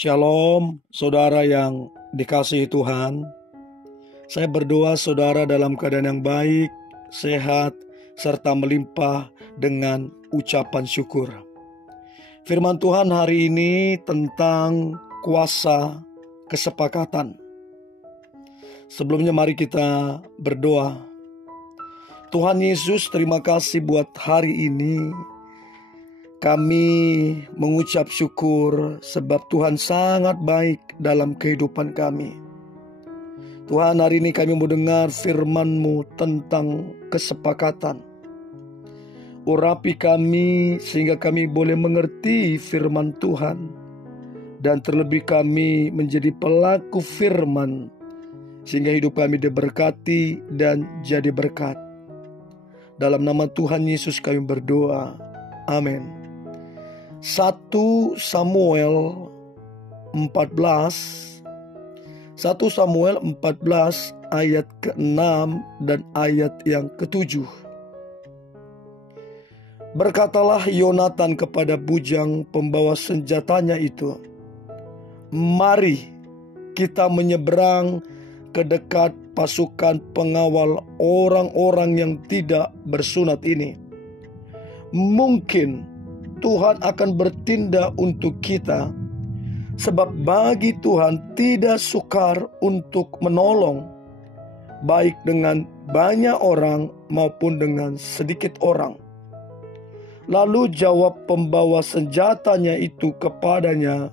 Shalom, saudara yang dikasihi Tuhan. Saya berdoa saudara dalam keadaan yang baik, sehat, serta melimpah dengan ucapan syukur. Firman Tuhan hari ini tentang kuasa kesepakatan. Sebelumnya mari kita berdoa. Tuhan Yesus, terima kasih buat hari ini. Kami mengucap syukur sebab Tuhan sangat baik dalam kehidupan kami. Tuhan, hari ini kami mau dengar firman-Mu tentang kesepakatan. Urapi kami sehingga kami boleh mengerti firman Tuhan. Dan terlebih kami menjadi pelaku firman sehingga hidup kami diberkati dan jadi berkat. Dalam nama Tuhan Yesus kami berdoa. Amin. 1 Samuel 14 ayat ke-6 dan ayat yang ke-7. Berkatalah Yonatan kepada bujang pembawa senjatanya itu, "Mari kita menyeberang ke dekat pasukan pengawal orang-orang yang tidak bersunat ini. Mungkin Tuhan akan bertindak untuk kita, sebab bagi Tuhan tidak sukar untuk menolong, baik dengan banyak orang maupun dengan sedikit orang." Lalu jawab pembawa senjatanya itu kepadanya,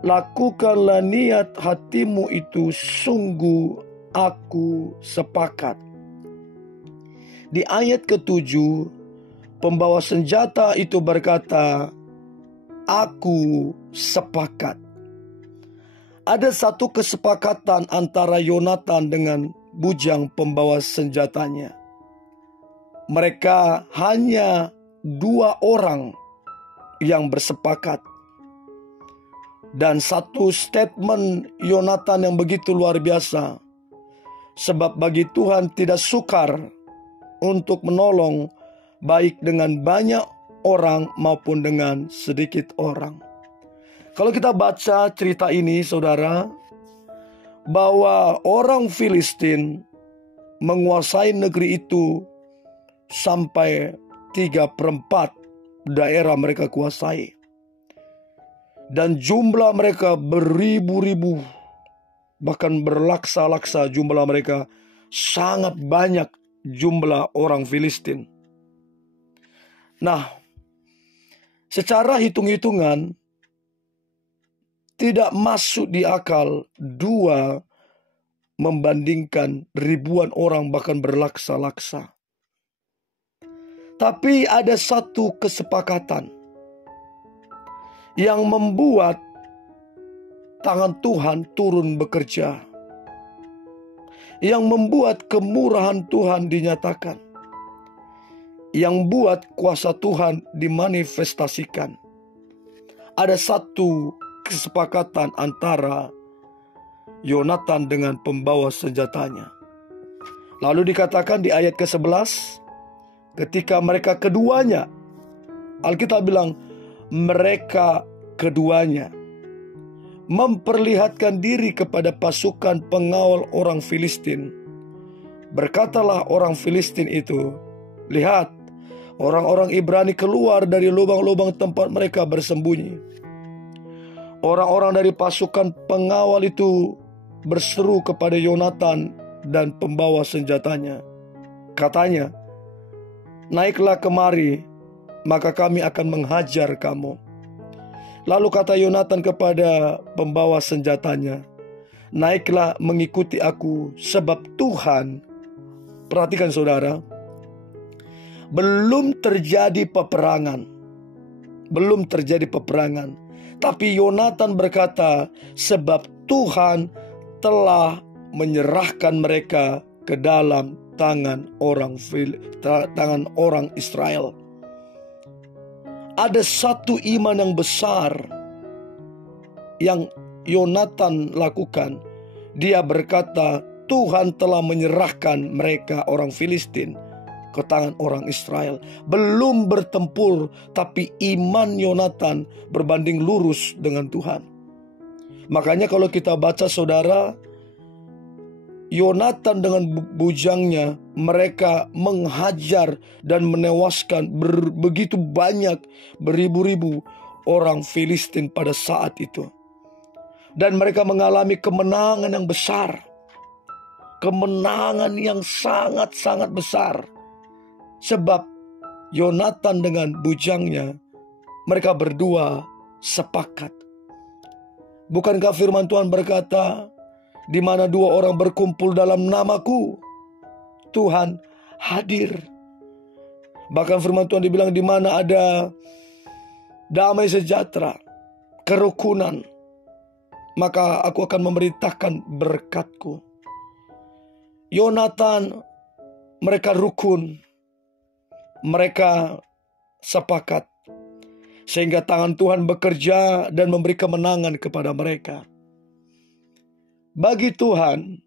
"Lakukanlah niat hatimu itu, sungguh aku sepakat." Di ayat ke-7, pembawa senjata itu berkata, "Aku sepakat." Ada satu kesepakatan antara Yonatan dengan bujang pembawa senjatanya. Mereka hanya 2 orang yang bersepakat. Dan satu statement Yonatan yang begitu luar biasa. Sebab bagi Tuhan tidak sukar untuk menolong, baik dengan banyak orang maupun dengan sedikit orang. Kalau kita baca cerita ini, saudara, bahwa orang Filistin menguasai negeri itu sampai 3/4 daerah mereka kuasai. Dan jumlah mereka beribu-ribu, bahkan berlaksa-laksa jumlah mereka, sangat banyak jumlah orang Filistin. Nah, secara hitung-hitungan tidak masuk di akal 2 membandingkan ribuan orang bahkan berlaksa-laksa. Tapi ada satu kesepakatan yang membuat tangan Tuhan turun bekerja, yang membuat kemurahan Tuhan dinyatakan, yang buat kuasa Tuhan dimanifestasikan. Ada satu kesepakatan antara Yonatan dengan pembawa senjatanya. Lalu dikatakan di ayat ke-11, ketika mereka keduanya, Alkitab bilang mereka keduanya memperlihatkan diri kepada pasukan pengawal orang Filistin. Berkatalah orang Filistin itu, "Lihat, orang-orang Ibrani keluar dari lubang-lubang tempat mereka bersembunyi." Orang-orang dari pasukan pengawal itu berseru kepada Yonatan dan pembawa senjatanya. Katanya, "Naiklah kemari, maka kami akan menghajar kamu." Lalu kata Yonatan kepada pembawa senjatanya, "Naiklah mengikuti aku, sebab Tuhan," perhatikan saudara, belum terjadi peperangan. Tapi Yonatan berkata, sebab Tuhan telah menyerahkan mereka ke dalam tangan orang Israel. Ada satu iman yang besar yang Yonatan lakukan. Dia berkata, Tuhan telah menyerahkan mereka orang Filistin ke tangan orang Israel. Belum bertempur, tapi iman Yonatan berbanding lurus dengan Tuhan. Makanya kalau kita baca saudara, Yonatan dengan bujangnya mereka menghajar dan menewaskan begitu banyak, beribu-ribu orang Filistin pada saat itu. Dan mereka mengalami kemenangan yang besar. Kemenangan yang sangat-sangat besar. Sebab Yonatan dengan bujangnya, mereka berdua sepakat. Bukankah firman Tuhan berkata, di mana dua orang berkumpul dalam namaku, Tuhan hadir. Bahkan firman Tuhan dibilang, di mana ada damai sejahtera, kerukunan, maka aku akan memerintahkan berkatku. Yonatan, mereka rukun, mereka sepakat, sehingga tangan Tuhan bekerja dan memberi kemenangan kepada mereka. Bagi Tuhan,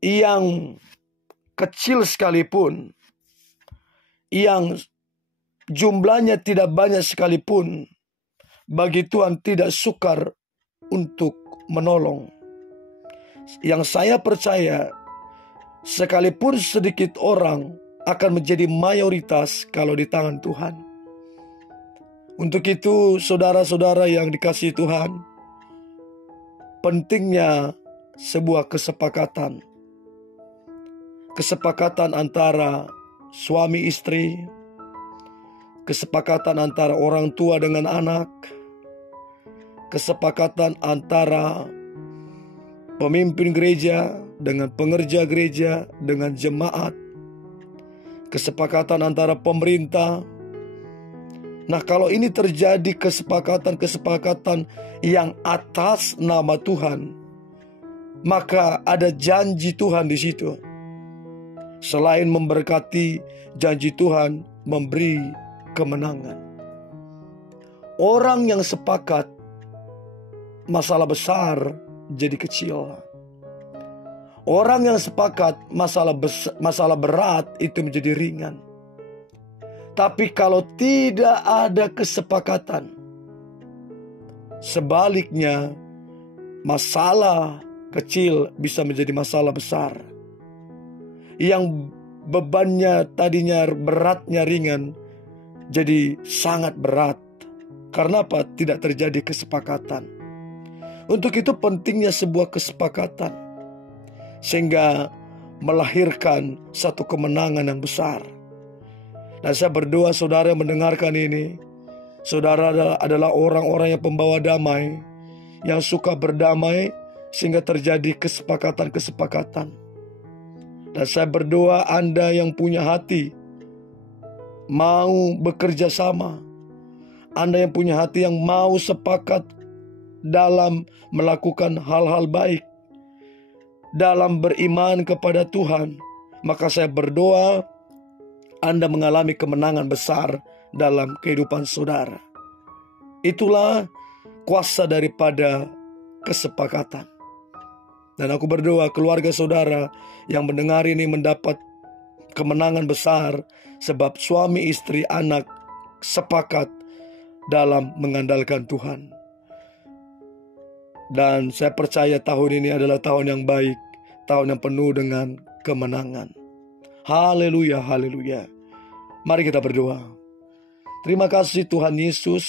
yang kecil sekalipun, yang jumlahnya tidak banyak sekalipun, bagi Tuhan tidak sukar untuk menolong. Yang saya percaya, sekalipun sedikit orang akan menjadi mayoritas kalau di tangan Tuhan. Untuk itu, saudara-saudara yang dikasihi Tuhan, pentingnya sebuah kesepakatan. Kesepakatan antara suami istri, kesepakatan antara orang tua dengan anak, kesepakatan antara pemimpin gereja dengan pengerja gereja, dengan jemaat, kesepakatan antara pemerintah. Nah, kalau ini terjadi kesepakatan-kesepakatan yang atas nama Tuhan, maka ada janji Tuhan di situ. Selain memberkati, janji Tuhan memberi kemenangan. Orang yang sepakat, masalah besar jadi kecil. Orang yang sepakat, masalah berat itu menjadi ringan. Tapi kalau tidak ada kesepakatan, sebaliknya masalah kecil bisa menjadi masalah besar. Yang bebannya tadinya beratnya ringan, jadi sangat berat. Karena apa? Tidak terjadi kesepakatan. Untuk itu pentingnya sebuah kesepakatan, sehingga melahirkan satu kemenangan yang besar. Dan saya berdoa saudara yang mendengarkan ini, saudara adalah orang-orang yang pembawa damai, yang suka berdamai, sehingga terjadi kesepakatan-kesepakatan. Dan saya berdoa Anda yang punya hati, mau bekerja sama, Anda yang punya hati yang mau sepakat dalam melakukan hal-hal baik, dalam beriman kepada Tuhan, maka saya berdoa Anda mengalami kemenangan besar dalam kehidupan saudara. Itulah kuasa daripada kesepakatan. Dan aku berdoa keluarga saudara yang mendengar ini mendapat kemenangan besar, sebab suami, istri, anak sepakat dalam mengandalkan Tuhan. Dan saya percaya tahun ini adalah tahun yang baik, tahun yang penuh dengan kemenangan. Haleluya, haleluya. Mari kita berdoa. Terima kasih Tuhan Yesus,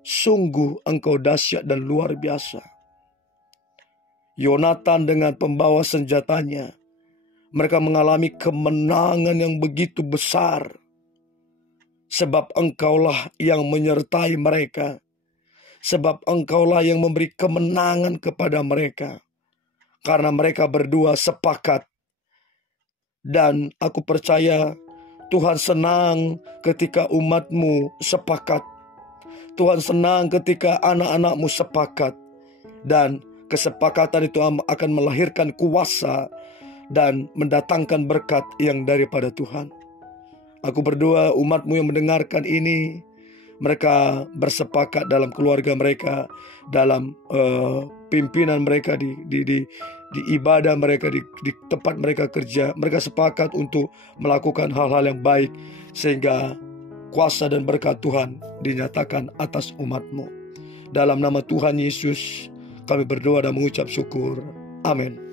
sungguh Engkau dahsyat dan luar biasa. Yonatan dengan pembawa senjatanya, mereka mengalami kemenangan yang begitu besar, sebab Engkaulah yang menyertai mereka, sebab Engkaulah yang memberi kemenangan kepada mereka, karena mereka berdua sepakat. Dan aku percaya Tuhan senang ketika umat-Mu sepakat. Tuhan senang ketika anak-anak-Mu sepakat. Dan kesepakatan itu akan melahirkan kuasa dan mendatangkan berkat yang daripada Tuhan. Aku berdoa umat-Mu yang mendengarkan ini, mereka bersepakat dalam keluarga mereka, dalam pimpinan mereka, di ibadah mereka, di tempat mereka kerja. Mereka sepakat untuk melakukan hal-hal yang baik, sehingga kuasa dan berkat Tuhan dinyatakan atas umat-Mu. Dalam nama Tuhan Yesus kami berdoa dan mengucap syukur. Amin.